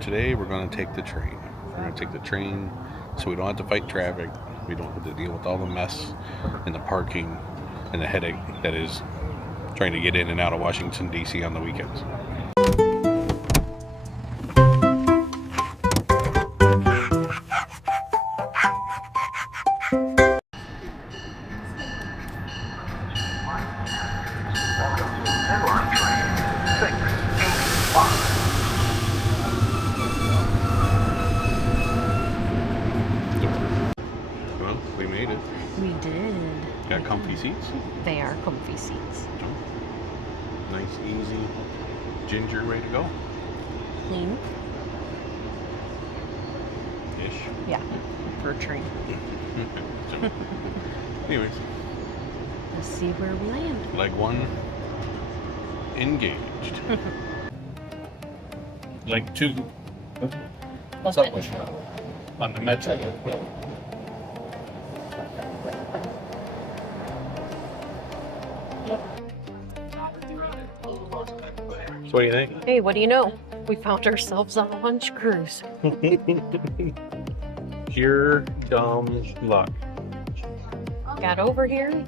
Today we're going to take the train. We're going to take the train so we don't have to fight traffic. We don't have to deal with all the mess and the parking and the headache that is trying to get in and out of Washington, D.C. on the weekends. Well, we made it. We did. Got comfy seats. They are comfy seats. Nice, easy, ginger way to go. Clean. Ish. Yeah, for a train. So, anyways, Let's see where we land. leg one engaged. Leg 2 What's that? on the metro. So what do you think? Hey, what do you know? We found ourselves on a lunch cruise. Pure dumb luck. Got over here.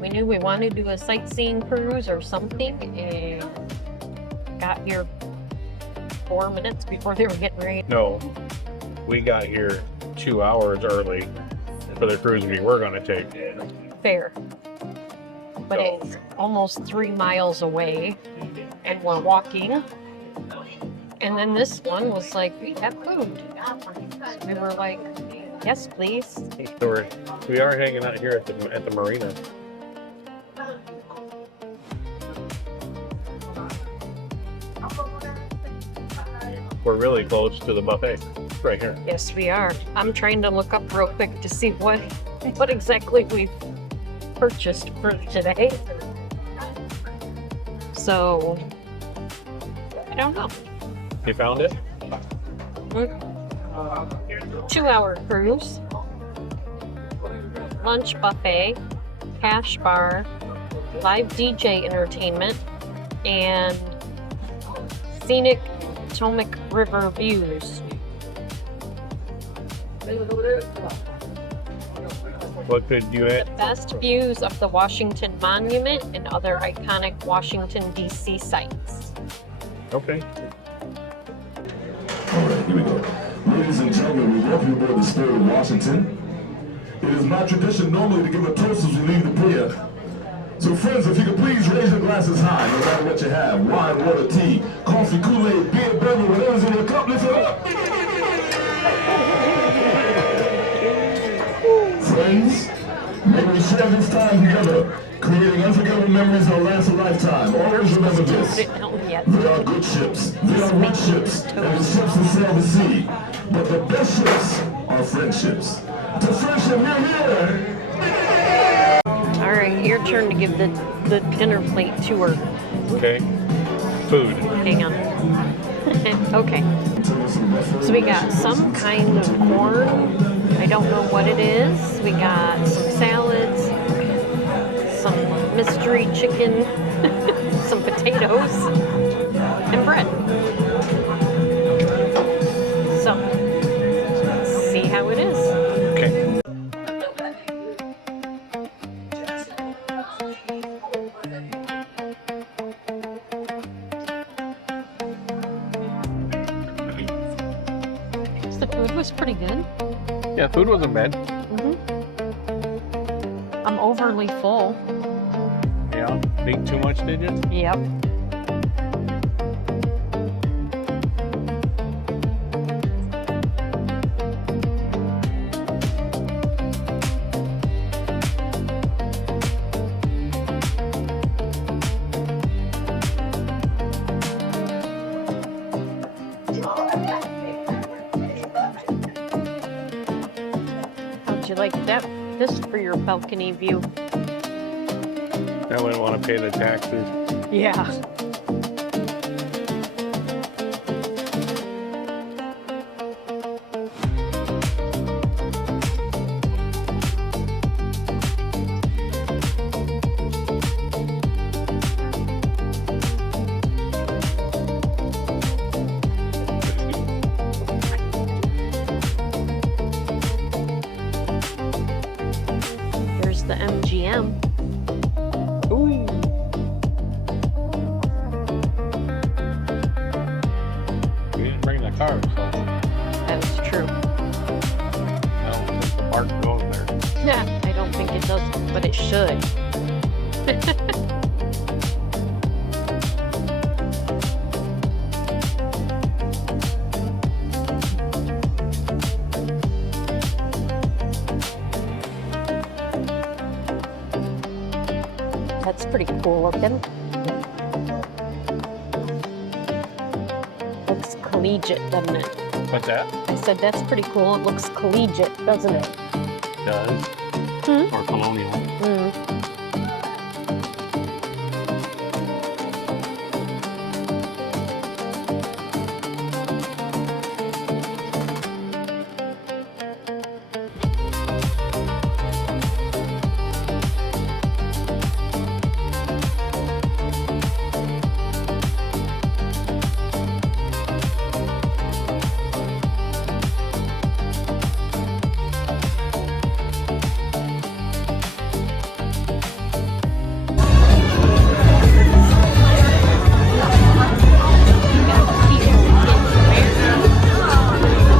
We knew we wanted to do a sightseeing cruise or something, and got here 4 minutes before they were getting ready. No, we got here 2 hours early for the cruise we were going to take. Fair. But So- it's almost 3 miles away, and we're walking. And then this one was like, we have food. So we were like, yes, please. So we are hanging out here at the marina. We're really close to the buffet, right here. Yes, we are. I'm trying to look up real quick to see what exactly we've purchased for today. So, I don't know. You found it? 2 hour cruise, lunch buffet, cash bar, live DJ entertainment, and scenic Potomac River views. What could you The add? best views of the Washington Monument and other iconic Washington, D.C. sites. Okay. All right, here we go. Ladies and gentlemen, we welcome you aboard the Spirit of Washington. It is my tradition normally to give a toast as we leave the pier. So friends, if you could please raise your glasses high, no matter what you have. Wine, water, tea, coffee, Kool-Aid, beer, bourbon, whatever's in your cup, lift it up. Friends, may we share this time together, creating unforgettable memories that will last a lifetime. Always remember this. Put it down yet. They are good ships, they are rich ships, and the ships that sail the sea. But the best ships are friendships. To friendship, here. All right, your turn to give the dinner plate tour. Okay. Food. Hang on. Okay. So we got some kind of corn. I don't know what it is. We got some salads, some mystery chicken, some potatoes, and bread. So, let's see how it is. Okay. The food was pretty good. Yeah, food wasn't bad. I'm overly full. Yeah. Ate too much, did you? Yep. How'd you like that? This for your balcony view. I wouldn't want to pay the taxes. Yeah. p.m. Ooh. We didn't bring the car, so That is true. no, the park goes there. Yeah, I don't think it does, but it should. That's pretty cool looking. Looks collegiate, doesn't it? What's that? I said that's pretty cool. It looks collegiate, doesn't it? Does. Hmm? Or colonial. Mm.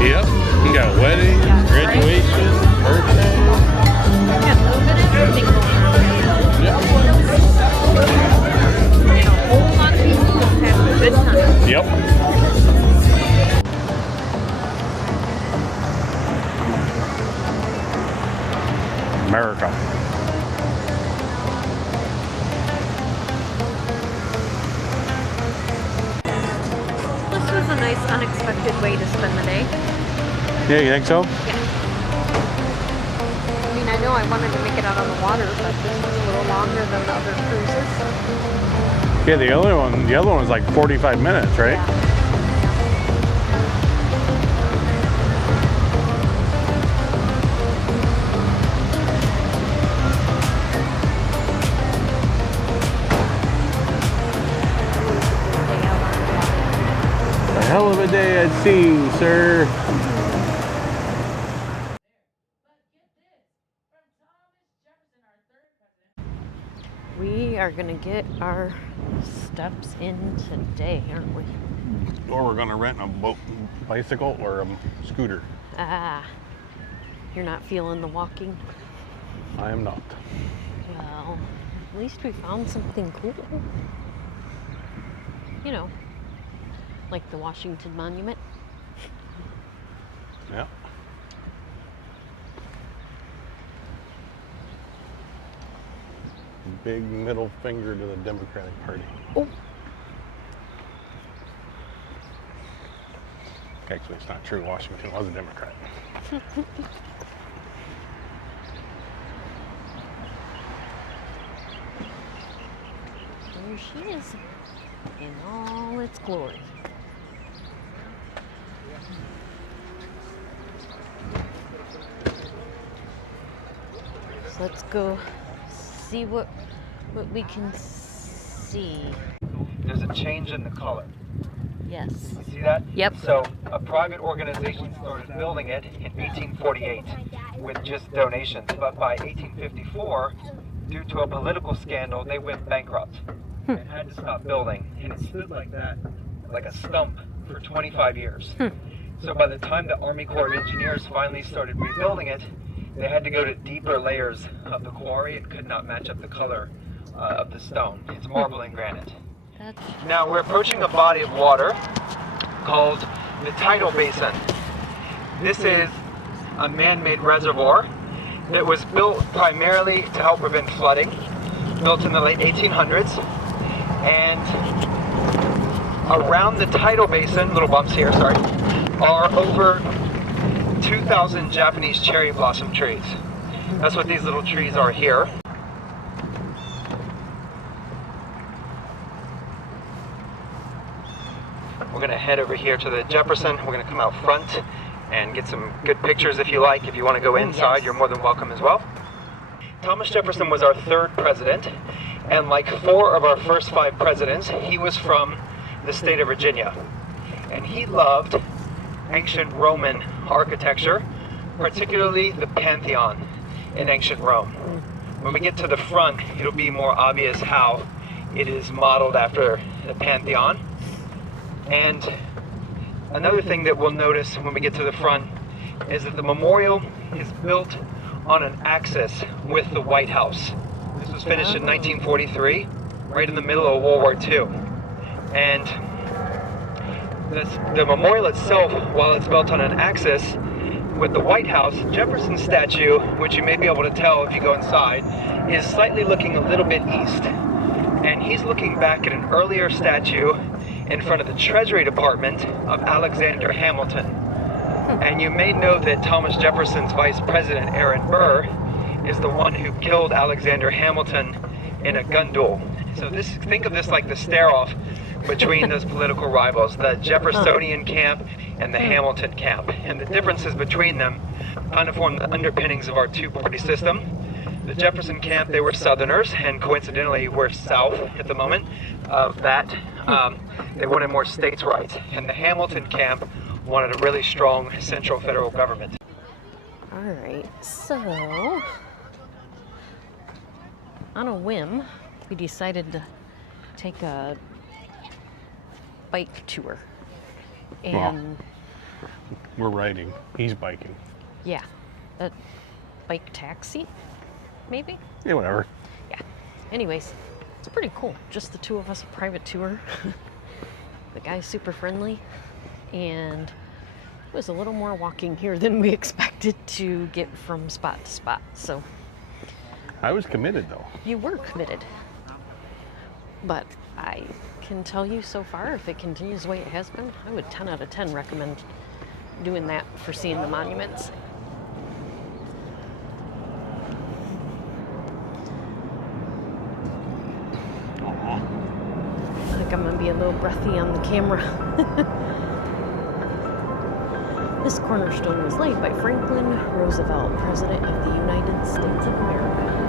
Yep. You got wedding, Yeah. graduation, birthday. Got a little bit of everything going on. Yep. And a whole lot of people just having a good time. Yep. America. This was a nice, unexpected way to spend the day. Yeah, you think so? I mean, I know I wanted to make it out on the water, but this was a little longer than the other cruises. Yeah, the other one's like 45 minutes, right? Yeah. A hell of a day at sea, sir. We are gonna get our steps in today, aren't we? Or we're gonna rent a bicycle or a scooter. Ah, you're not feeling the walking? I am not. Well, at least we found something cool. You know, like the Washington Monument. Yeah. Big middle finger to the Democratic Party. Oh, Actually, it's not true. Washington was a Democrat. there she is in all its glory. So let's go see what we can see. There's a change in the color. Yes. You see that? Yep. So a private organization started building it in 1848 with just donations, but by 1854, due to a political scandal, they went bankrupt and had to stop building, and it stood like that, like a stump, for 25 years. So by the time the Army Corps of Engineers finally started rebuilding it, they had to go to deeper layers of the quarry. It could not match up the color of the stone. It's marble and granite. That's Now we're approaching a body of water called the tidal basin. This is a man-made reservoir that was built primarily to help prevent flooding, built in the late 1800s. And around the tidal basin, little bumps here, sorry, are over 2,000 Japanese cherry blossom trees. That's what these little trees are here. We're gonna head over here to the Jefferson. We're gonna come out front and get some good pictures if you like. If you wanna go inside, you're more than welcome as well. Thomas Jefferson was our third president, and like 4 of our first 5 presidents, he was from the state of Virginia. And he loved ancient Roman architecture, particularly the Pantheon in ancient Rome. When we get to the front, it'll be more obvious how it is modeled after the Pantheon. And another thing that we'll notice when we get to the front is that the memorial is built on an axis with the White House. This was finished in 1943, right in the middle of World War II. And the memorial itself, while it's built on an axis with the White House, Jefferson's statue, which you may be able to tell if you go inside, is slightly looking a little bit east. And he's looking back at an earlier statue in front of the Treasury Department of Alexander Hamilton. And you may know that Thomas Jefferson's vice president, Aaron Burr, is the one who killed Alexander Hamilton in a gun duel. So think of this like the stare-off between those political rivals, the Jeffersonian camp and the Hamilton camp. And the differences between them kind of form the underpinnings of our two-party system. The Jefferson camp, they were Southerners, and coincidentally we're South at the moment of that. They wanted more states' rights. And the Hamilton camp wanted a really strong central federal government. All right, so on a whim, we decided to take a bike tour. And We're riding. He's biking. yeah, a bike taxi, maybe? Yeah, whatever. Yeah. Anyways, it's pretty cool. Just the two of us, a private tour. The guy's super friendly, and it was a little more walking here than we expected to get from spot to spot. So I was committed though. you were committed. But I can tell you so far, if it continues the way it has been, I would 10 out of 10 recommend doing that for seeing the monuments. I think I'm gonna be a little breathy on the camera. This cornerstone was laid by Franklin Roosevelt, President of the United States of America.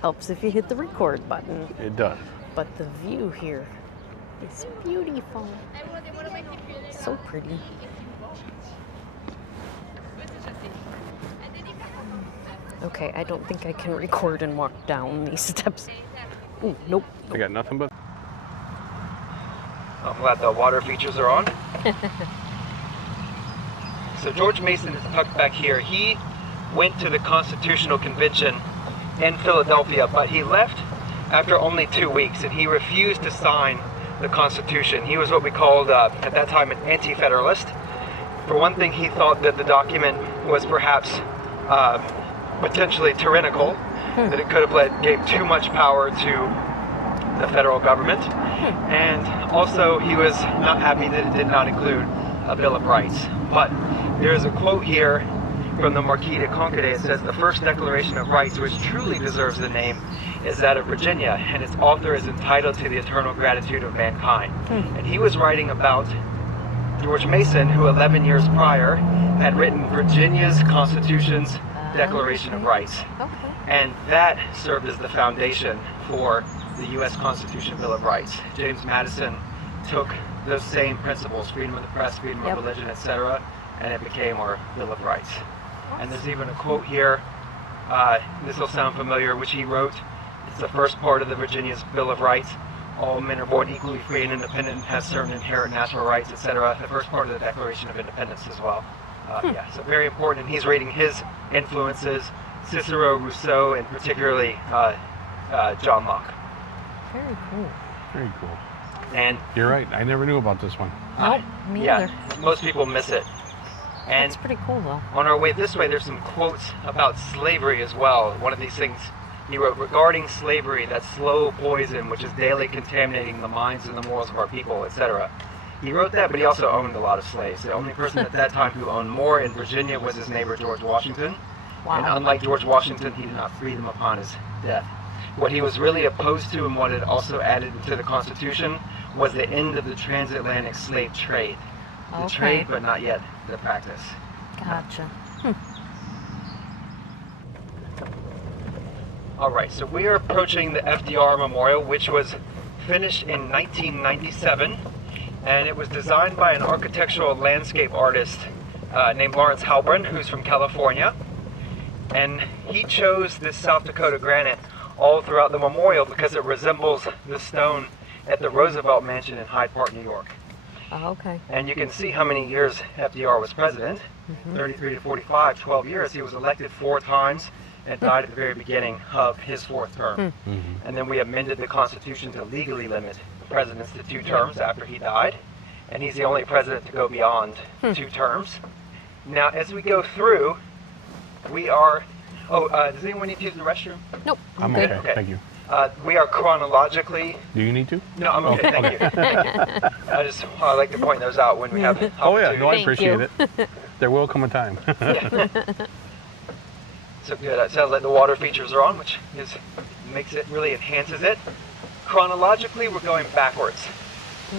Helps if you hit the record button. It does. But the view here is beautiful. So pretty. Okay, I don't think I can record and walk down these steps. Ooh, nope. I got nothing but. I'm glad the water features are on. So George Mason is tucked back here. He went to the Constitutional Convention in Philadelphia, but he left after only 2 weeks, and he refused to sign the Constitution. He was what we called, at that time, an anti-federalist. For one thing, he thought that the document was perhaps potentially tyrannical, that it could have gave too much power to the federal government, and also he was not happy that it did not include a Bill of Rights. But there's a quote here from the Marquis de Concordia. It says, "The first Declaration of Rights, which truly deserves the name, is that of Virginia, and its author is entitled to the eternal gratitude of mankind." And he was writing about George Mason, who 11 years prior had written Virginia's Constitution's Declaration of Rights. Okay. And that served as the foundation for the U.S. Constitution Bill of Rights. James Madison took those same principles, freedom of the press, freedom of religion, etc., and it became our Bill of Rights. And there's even a quote here, this will sound familiar, which he wrote. It's the first part of the Virginia's Bill of Rights. All men are born equally free and independent and have certain inherent natural rights, etc. The first part of the Declaration of Independence as well. Yeah, so very important. And he's rating his influences, Cicero, Rousseau, and particularly John Locke. Very cool. Very cool. And You're right. I never knew about this one. Nope, me yeah, either. most people miss it. And That's pretty cool though. on our way this way, there's some quotes about slavery as well. One of these things He wrote, regarding slavery, that slow poison which is daily contaminating the minds and the morals of our people, etc. He wrote that, but he also owned a lot of slaves. The only person at that time who owned more in Virginia was his neighbor, George Washington. Wow. And unlike George Washington, he did not free them upon his death. What he was really opposed to, and what it also added to the Constitution, was the end of the transatlantic slave trade. The Okay. trade, but not yet the practice. Gotcha. All right, so we are approaching the FDR Memorial, which was finished in 1997, and it was designed by an architectural landscape artist named Lawrence Halpern, who's from California. And he chose this South Dakota granite all throughout the memorial because it resembles the stone at the Roosevelt Mansion in Hyde Park, New York. Okay. And you can see how many years FDR was president, 33 to 45, 12 years. He was elected 4 times and died at the very beginning of his 4th term. And then we amended the Constitution to legally limit presidents to 2 terms after he died. And he's the only president to go beyond 2 terms. Now, as we go through, we are... does anyone need to use the restroom? Nope. I'm good. okay. Thank you. We are chronologically... Do you need to? No, I'm okay, thank you. I like to point those out when we have the Oh yeah, no, I Thank appreciate you. it. There will come a time. So good. It sounds like the water features are on, which really enhances it. Chronologically, we're going backwards.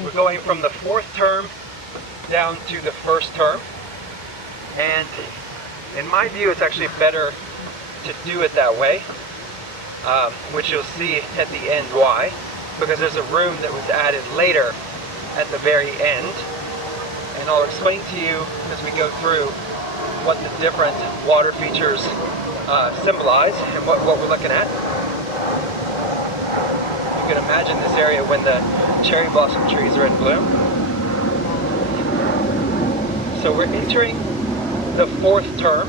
We're going from the 4th term down to the 1st term. And in my view, it's actually better to do it that way, which you'll see at the end why. Because there's a room that was added later at the very end. And I'll explain to you as we go through what the different water features symbolize and what we're looking at. You can imagine this area when the cherry blossom trees are in bloom. So we're entering the 4th term,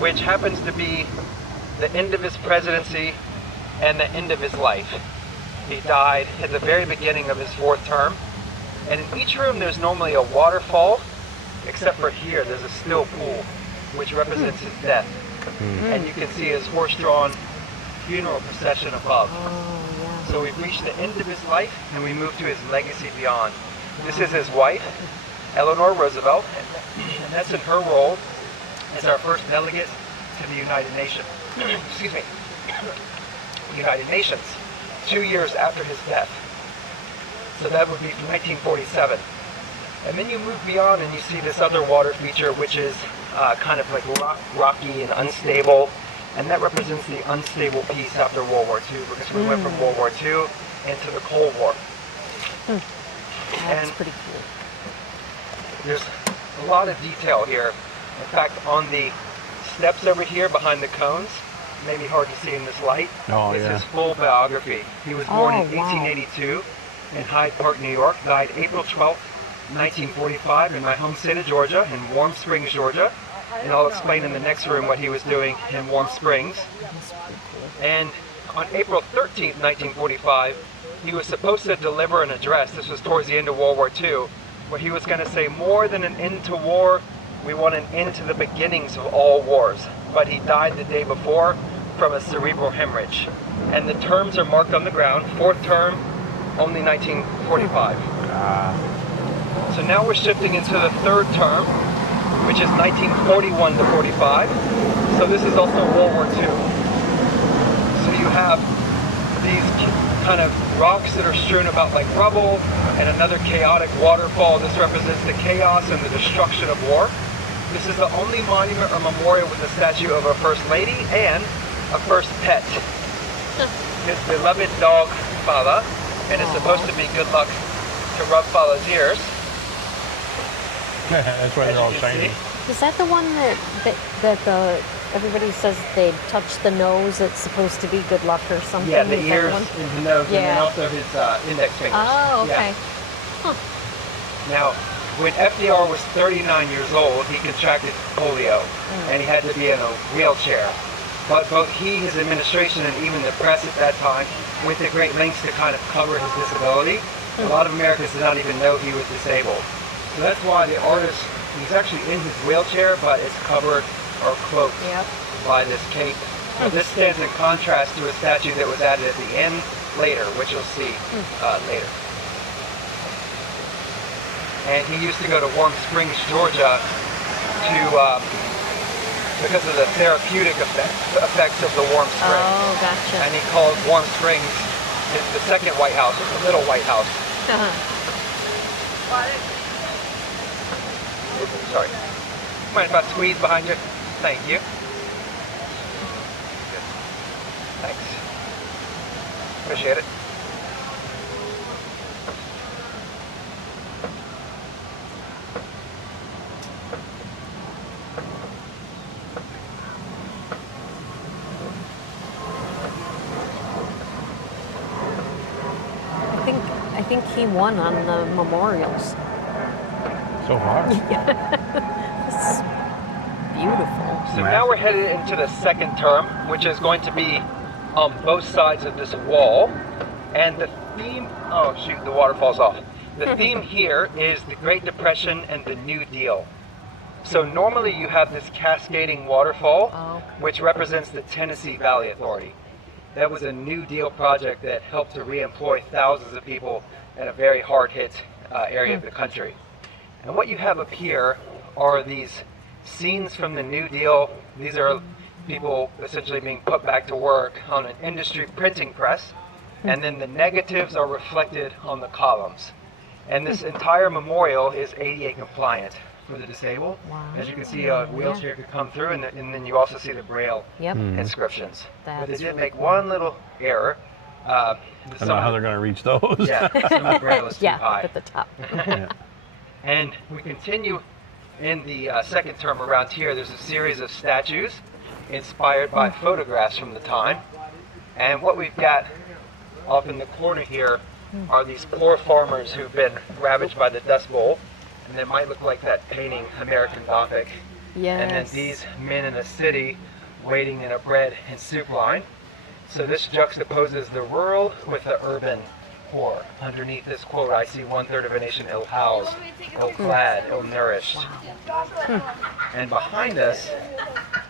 which happens to be the end of his presidency and the end of his life. He died at the very beginning of his 4th term. And in each room there's normally a waterfall, except for here there's a still pool, which represents his death. And you can see his horse-drawn funeral procession above. So we've reached the end of his life and we move to his legacy beyond. This is his wife, Eleanor Roosevelt, and that's in her role as our first delegate to the United Nations. Excuse me. United Nations, 2 years after his death. So that would be from 1947. And then you move beyond and you see this other water feature, which is kind of like rocky and unstable. And that represents the unstable peace after World War II, because we went from World War II into the Cold War. That's pretty cool. There's a lot of detail here. In fact, on the steps over here behind the cones, maybe hard to see in this light, is his full biography. He was born in 1882 in Hyde Park, New York, died April 12th, 1945 in my home state of Georgia, in Warm Springs, Georgia. And I'll explain in the next room what he was doing in Warm Springs. And on April 13th, 1945, he was supposed to deliver an address. This was towards the end of World War II, where he was going to say, more than an end to war, we want an end to the beginnings of all wars. But he died the day before from a cerebral hemorrhage. And the terms are marked on the ground. 4th term, only 1945. So now we're shifting into the 3rd term, which is 1941 to 45. So this is also World War II. So you have these kind of rocks that are strewn about like rubble, and another chaotic waterfall. This represents the chaos and the destruction of war. This is the only monument or memorial with a statue of a first lady and a first pet. His beloved dog, Fala, and it's supposed to be good luck to rub Fala's ears. That's why they're all shiny. Is that the one that everybody says they touch the nose? It's supposed to be good luck or something. Yeah, the Is that ears one? and the nose, and then also his index fingers. Oh, okay. Yeah. Now, when FDR was 39 years old, he contracted polio, and he had to be in a wheelchair. But both he, his administration, and even the press at that time went to great lengths to kind of cover his disability. A lot of Americans did not even know he was disabled. So that's why the artist, he's actually in his wheelchair, but it's covered or cloaked by this cape Well, this stands in contrast to a statue that was added at the end later, which you'll see later. And he used to go to Warm Springs, Georgia, to because of the therapeutic effects of the warm springs. Oh, gotcha. And he called Warm Springs the second White House, the Little White House. Oops, sorry. Mind if I squeeze behind you? Thank you. Thanks. Appreciate it. I think he won on the memorials. So far. It's beautiful. So now we're headed into the second term, which is going to be on both sides of this wall. And the theme, oh shoot, the water falls off. The theme here is the Great Depression and the New Deal. So normally you have this cascading waterfall, which represents the Tennessee Valley Authority. That was a New Deal project that helped to re-employ thousands of people in a very hard-hit area of the country. And what you have up here are these scenes from the New Deal. These are people essentially being put back to work on an industry printing press, and then the negatives are reflected on the columns. And this entire memorial is ADA compliant for the disabled. Wow. As you can see, a wheelchair could come through, and then you also see the Braille inscriptions. But they did make one little error. I don't know how they're going to reach those. Yeah, some of the Braille is too high. At the top. And we continue in the second term around here. There's a series of statues inspired by photographs from the time. And what we've got off in the corner here are these poor farmers who've been ravaged by the Dust Bowl. And they might look like that painting, American Gothic. Yes. And then these men in the city waiting in a bread and soup line. So this juxtaposes the rural with the urban poor. Underneath this quote, I see 1/3 of a nation ill-housed, ill-clad, ill-nourished. And behind us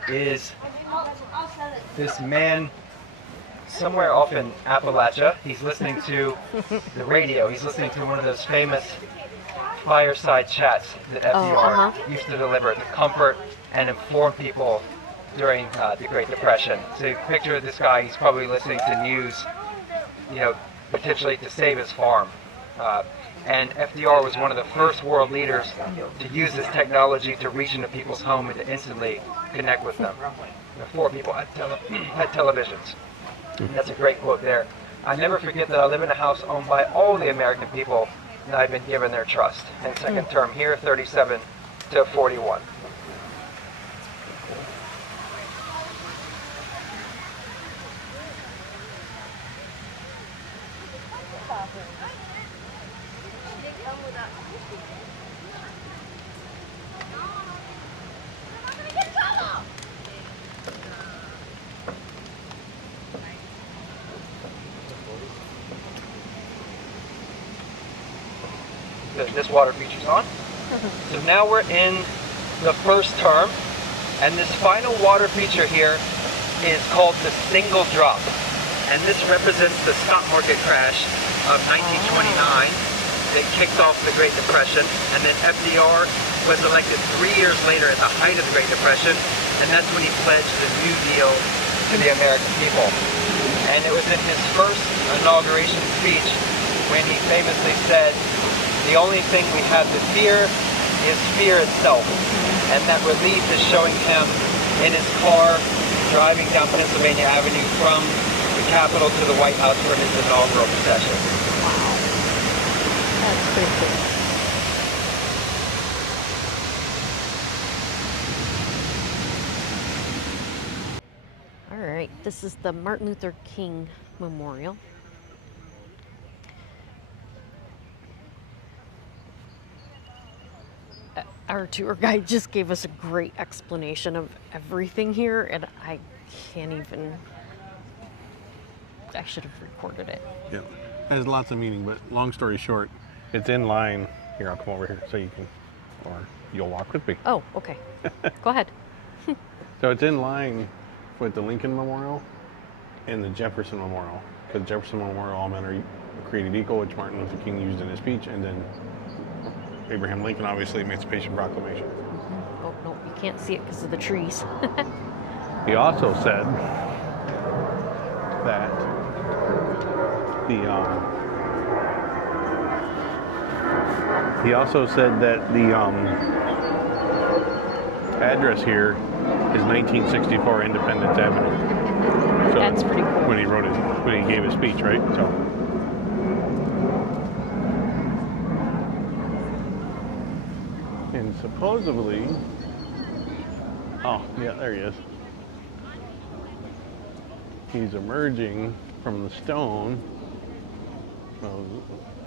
is this man somewhere off in Appalachia. He's listening to the radio. He's listening to one of those famous fireside chats that FDR used to deliver to comfort and inform people during the Great Depression. So you picture this guy, he's probably listening to news, potentially to save his farm. And FDR was one of the first world leaders to use this technology to reach into people's home and to instantly connect with them. Before people had televisions. And that's a great quote there. I never forget that I live in a house owned by all the American people, and I've been given their trust. And second term here, 37 to 41. This water feature's on. So now we're in the first term, and this final water feature here is called the single drop. And this represents the stock market crash of 1929 that kicked off the Great Depression. And then FDR was elected 3 years later at the height of the Great Depression, and that's when he pledged the New Deal to the American people. And it was in his first inauguration speech when he famously said, "The only thing we have to fear is fear itself." And that relief is showing him in his car driving down Pennsylvania Avenue from the Capitol to the White House for his inaugural procession. Wow. That's pretty cool. All right, this is the Martin Luther King Memorial. Our tour guide just gave us a great explanation of everything here, and I can't even, I should have recorded it. Yeah, there's lots of meaning, but long story short, it's in line. Here, I'll come over here so you can, or you'll walk with me. Oh, okay. Go ahead. So it's in line with the Lincoln Memorial and the Jefferson Memorial. Because Jefferson Memorial, all men are created equal, which Martin Luther King used in his speech, and then Abraham Lincoln, obviously, Emancipation Proclamation. Oh, no, you can't see it because of the trees. He also said that the address here is 1964 Independence Avenue. So That's pretty cool. when he gave his speech, right? So. And supposedly, oh yeah, there he is. He's emerging from the stone,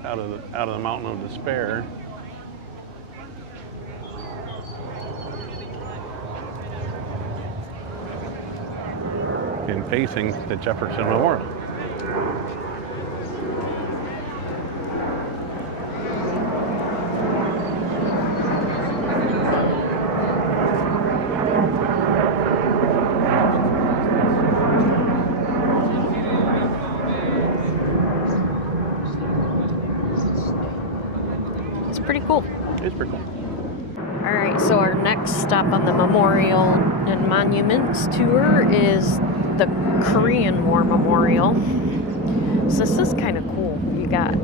out of the mountain of despair. And facing the Jefferson Memorial. It's pretty cool. It's pretty cool. All right, so our next stop on the Memorial and Monuments tour is the Korean War Memorial. So this is kind of cool. You got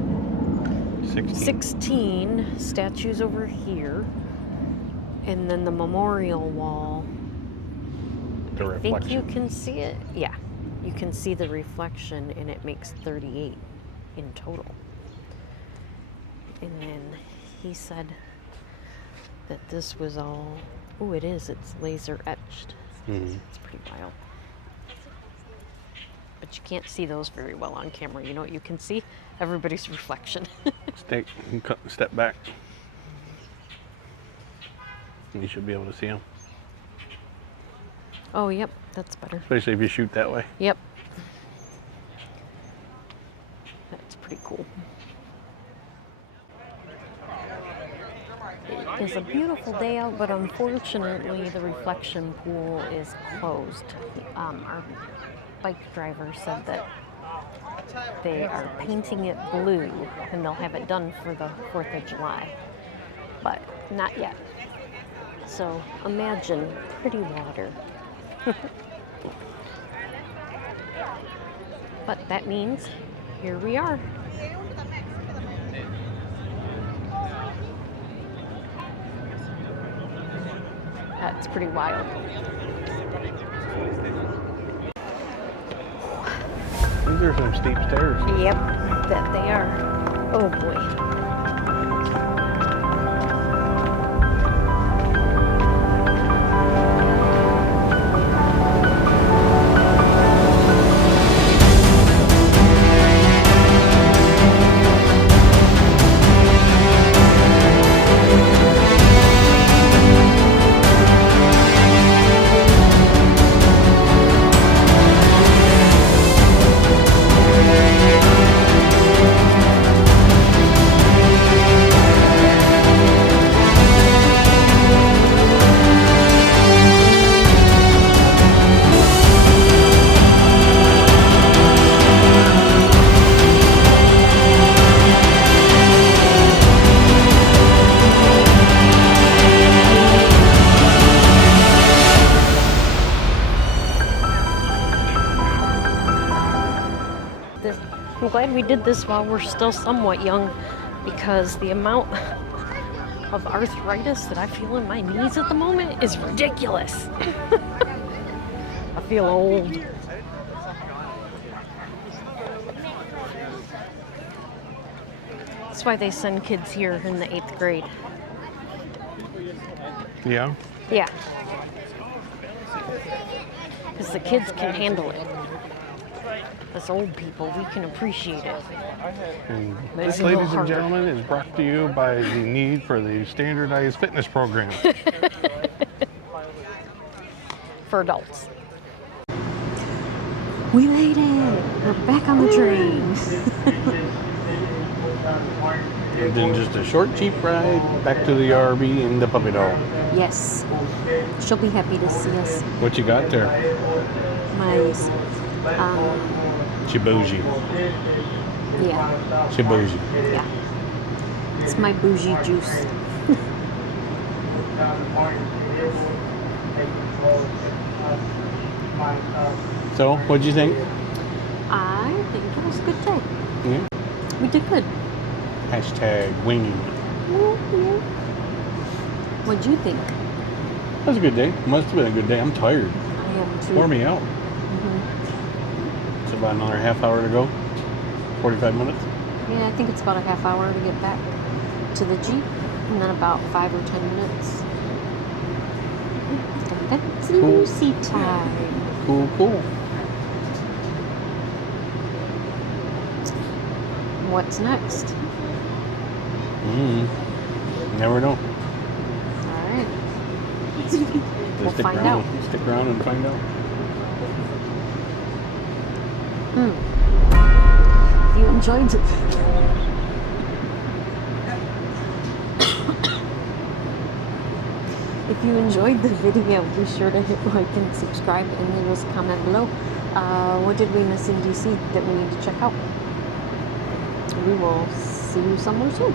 16 statues over here, and then the memorial wall. The I think reflection. you can see it. Yeah, you can see the reflection, and it makes 38 in total. And then he said that this was all, oh, it is, it's laser etched. It's pretty wild. But you can't see those very well on camera. You know what you can see? Everybody's reflection. Step back. You should be able to see them. Oh, yep, that's better. Especially if you shoot that way. Yep. That's pretty cool. It's a beautiful day out, but unfortunately the reflection pool is closed. Our bike driver said that they are painting it blue and they'll have it done for the 4th of July, but not yet. So imagine pretty water. But that means here we are. That's pretty wild. These are some steep stairs. Yep, that they are. Oh boy. I'm glad we did this while we're still somewhat young, because the amount of arthritis that I feel in my knees at the moment is ridiculous. I feel old. That's why they send kids here in the 8th grade. Yeah. Yeah. Because the kids can handle it. As old people, we can appreciate it. And But this, it's a little ladies and harder. gentlemen, is brought to you by the need for the standardized fitness program. For adults. We made it! We're back on the train. And then just a short, cheap ride back to the RV in the puppy dog. Yes. She'll be happy to see us. What you got there? my She bougie. yeah, She bougie. yeah. It's my bougie juice. So, what'd you think? I think it was a good day. Yeah. We did good. Hashtag winging. What'd you think? That was a good day. Must have been a good day. I'm tired. I am too. Pour me out. Mhm. It's about another half hour to go. 45 minutes. Yeah, I think it's about a half hour to get back to the Jeep, and then about 5 or 10 minutes. And that's Cool. Lucy time. Cool. What's next? Never know. All right. We'll Stick find around. out. Stick around and find out. If you enjoyed it. If you enjoyed the video, be sure to hit like and subscribe and leave us a comment below. What did we miss in DC that we need to check out? We will see you somewhere soon.